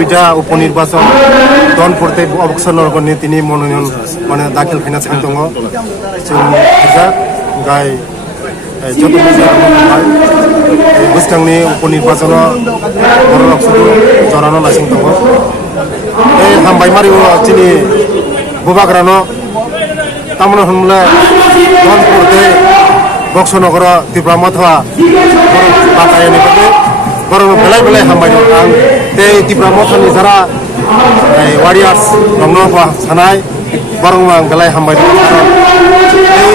দুইটা উপনির্বাচন দন করতে অবসর নগরनि তিনি মনোনয়ন মানে দাখিল খাইনা ছাং दङ जों हाजा गाय যত बुस्टांनि उपनिर्वाचनाव बर' रावखौबो जरानो लासिं दङ এই हामबायमारि दिनै बुबाग्रानो तामनो हमले दन करते बक्सनगर त्रिपुरा मथवा बाथायनि बागै बर' बेलाय बेलाय हामबाय दं आं बे त्रिपुरा मथनि जारा वारियार्स दंनो सानाय बर' आं बेलाय हामबाय दं এই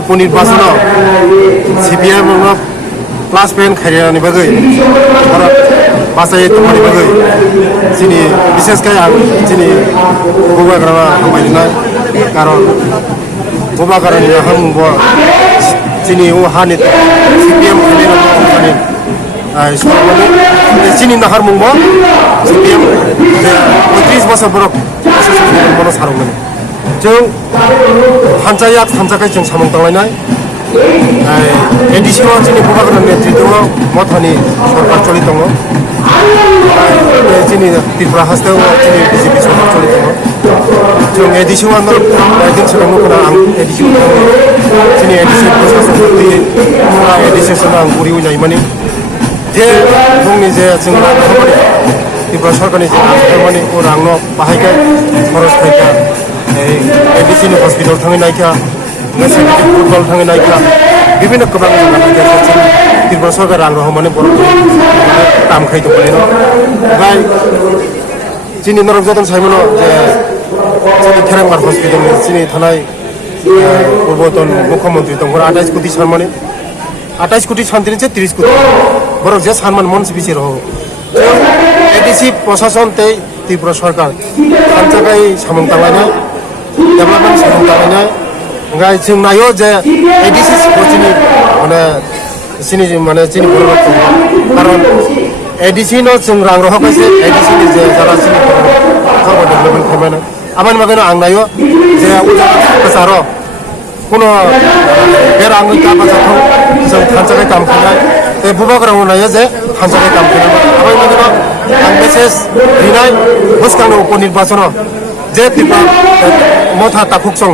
उपनिर्वाचनाव CPM क्लास पेन खायनानि बागै बर' बासाय तमानि बागै दिनै बिसेसखाय आं दिनै बुबाग्रा हामबाय दं कारण बुबाग्रानि हामुंबो दिनै हानि CPM खायनानि सरमानि दिनै नाहार मुंबो CPM 35 बोसोर बर' बर' सारमोन जों हानजायाक हानजाखाय जों सामं दांलायनाय एडिसिनाव दिनै बुबाग्रा नेतृत्वआव मथानि सरकार चलि दङ दिनै त्रिपुरा हास्तायाव दिनै BJP सरकार चलि दङ जों एडिसिनाव दिन सोलोंनो गोनां आं एडिसिनाव दिनै एडिसि प्रशासन एडिसिसन आं गुरियाव जायो माने जे जोंनि जे जों त्रिपुरा सरकारनि जे आंखामानि रांनो बाहायखाय खरस खायखा एडिसिनि हस्पिटाल थाङै नायखा फुटबल थाङै नायखा বিভিন্ন गोबां त्रिपुरा सरकार रां रह माने बर' काम खाय दंमोन ओमफ्राय दिनै नरक जतन साइमोन जे जोंनि खेरांबार हस्पिटालनि दिनै थानाय पूर्वतन मुख्यमंत्री दं 28 कोटी सानमाने 28 कोटी सानथिनसे 30 कोटी बर' जे सानमान मनस बिसोर हो एडिसि प्रशासन ते त्रिपुरा सरकार सानजाखाय सामं दांलायनाय डेभेलपमेन्ट सामं दांलायनाय ओमफ्राय जों नायो जे एडिसि सिक्युरिटिनि माने जोंनि बर' कारण एडिसिनो जों रां रहोखायसो एडिसिनि जे जारा जोंनि बर' डेभेलपमेन्ट खालामनाय आमानि मागानो आं नायो जे उजासार কোনো बे रां गाबाजाथाव जों सानजाखाय काम खालामनाय ते बुबाग्राव नायो जे सानजाखाय काम खालामनाय आमानि मागानो आं मेसेज हैनाय बुस्टांनि उपनिर्वाचनाव जे त्रिपुरा मथा ताकुकसं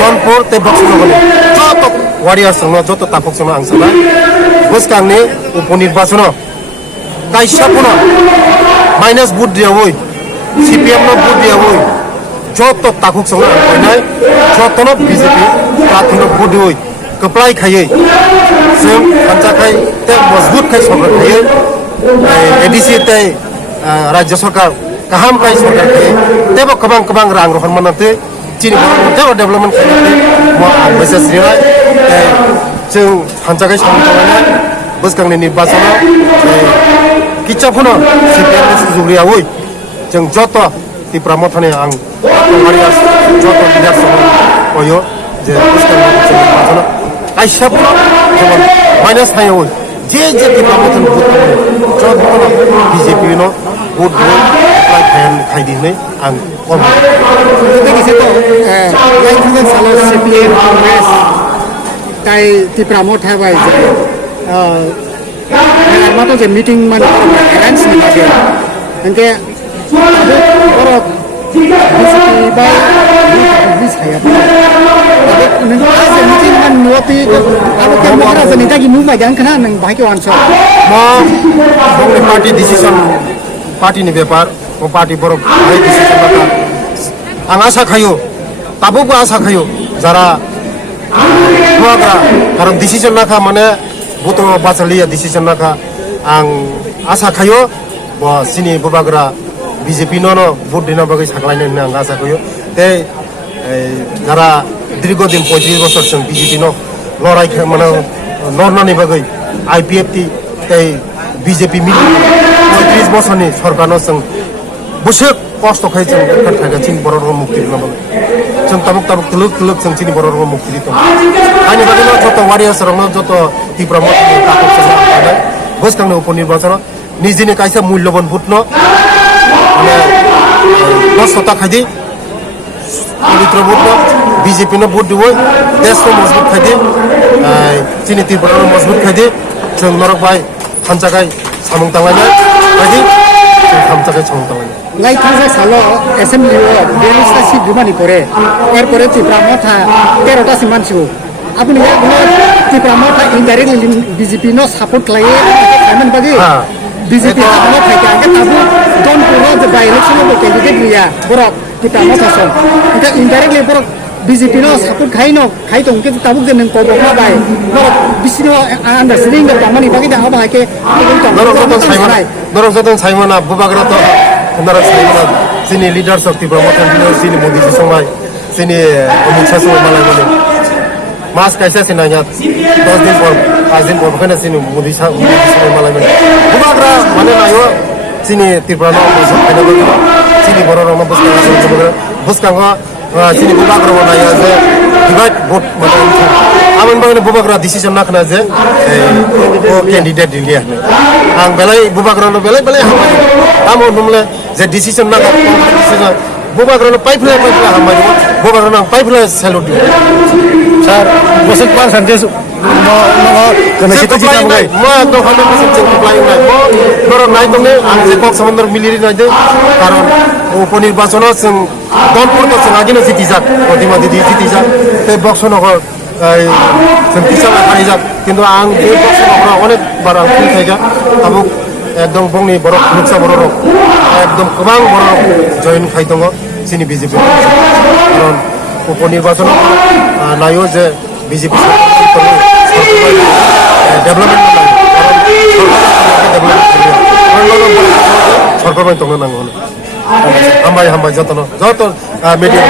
दनपुर ते बक्सनगरनि जत वारियार्स दङ जत ताकुकसं आं सानबाय बुस्टांनि उपनिर्वाचनाव कायसाफोना माइनास बुट दियावै CPM नो बुट दियावै जत ताकुकसं आं फैनाय जतनो BJP पार्टीनो बुट दिवै कप्लाय खायै जों सानजाखाय ते मजबूत खाय सरकार खायै एडिसि ते राज्य सरकार गाहाम खाय सरकार खायै तेबो गोबां रां रहन मानते दिनै बर' डेभेलपमेन्ट खालामनानै आं मेसेज हैनाय जों सानजाखाय सामं दांलायनाय बुस्टांनि निर्वाचनाव किच्चाफोनो CPM सुजुग्रियावै जों जत त्रिपुरा मथानि आं वारियार्स जत लिडार्स अयो जे बुस्टांनि निर्वाचनाव कायसाफोनो जेमन माइनास थायावै जे त्रिपुरा मथानि बुट जत BJP नो बुट खायदिनै आं CPM Congress তাই त्रिपुरा मथाबाय मातो जे मीटिंग मान एरेंज नागे अंके बर' BJP बाय बिस हाया नोंथाङा जे मीटिंग मान नुवाखै आरो केमरा जे नोंथाङा नुबाय दां खोना नों बाहायके आन्सार जोंनि पार्टी डिसिसन पार्टीनि बेपार पार्टी बर' बाहाय डिसिसन लाखा आं आसा खायो दाबोबो आसा खायो जारा बुबाग्रा कारण डिसिसन लाखा माने गथ' बाचालिया डिसिसन लाखा आं आसा खायो सिनि बुबाग्रा BJP नो भोट दिना बागै साग्लायनो होनना आं आसा खायो ते जारा दीर्घदिन 35 बोसोर जों BJP नो लड़ाई माने लड़नानै बागै IPFT ते BJP मिलि 35 बोसोरनि सरकारनो जों बोसोर कस्त खाय जों थागासिनो बर' राव मुक्ति दिनाबागै जों ताबुक तुलुक जों जोंनि बर' राव मुक्ति दिदों आंनि बागैनो जत वारियार्सरावनो जत त्रिपुरा मथानि ताकुकसं खालामनाय बुस्टांनि उपनिर्वाचनाव निजिनि कायसा मूल्यबान भोटनो माने 10 खायदि पवित्र भोटनो BJP नो भोट दिवै देशनो मजबूत खायदि जोंनि त्रिपुरा मजबूत खायदि जों नरक बाय सानजाखाय सामं दांलायनाय बायदि जों सानजाखाय লাই থাকা সালো অ্যাসেম্বলিও 42টা সিট বিমানি করে এরপরে ত্রিপুরা মঠা 13টা সিট মানছিও আপনি ত্রিপুরা মঠা ইনডাইরেক্টলি বিজেপি নো সাপোর্ট লাইয়ে খাইমান বাকি বিজেপি আপনি খাইতে আগে তাবু দনপুর যে বাই ইলেকশন ক্যান্ডিডেট গিয়া বড় ত্রিপুরা মঠা সব এটা ইনডাইরেক্টলি বড় বিজেপি নো সাপোর্ট খাইতো কিন্তু তাবুক যে নং কবক না বাই বড় বিসিনো আন্ডারস্ট্যান্ডিং দা পামানি বাকি দা হাবা হাইকে ধরো যতন সাইমনা বুবাগ্রা তো ধরো সাইমনা সিনি লিডার শক্তি প্রমোশন সিনি মোদি সময় সিনি অমিত শাহ সময় মালাই বলে মাস কাইসা সিনাইয়া 10 দিন পর 5 দিন পর ওখানে সিনি মোদি সময় মালাই বলে বুবাগ্রা মানে নাইও সিনি ত্রিপুরা নো সিনি বড় রম বুসকাঙ্গ সিনি বুবাগ্রা নাইয়া যে ডিভাইড ভোট মানে আমিন বাগানে বুবাগ্রা ডিসিশন নাখনা যে ক্যান্ডিডেট দিলিয়া आं बेलाय बुबाग्रानो बेलाय हामबाय आमो नमले जे डिसिजन ना डिसिजन बुबाग्रानो पाइपला हामबाय बुबाग्रानो आं पाइपला सेलुट दियो सर बसत पार सानते no कने सिटी जिता गई म एकदम 100% कमप्लाई নাই म नरो नाय तंगे आं जे कक समन्दर मिलिरि नायदे कारण उपनिर्वाचन जों दनपुर तो जों आगिनो जितिजाक प्रतिमा दिदि जितिजाक ते बक्सनगर जों किसाना हारिजाक किन्तु आं बे बक्सनगर अनेक बार आं फैगा आबो एकदम बंनि बर लुकसा बर एकदम गोबां बर जयन खाइ दङ जोंनि बिजेपि कारण उपनिर्वाचन नायो जे बिजेपि डेभलपमेन्ट सरकार दंनो नांगौ हामबाय जतन मिडिया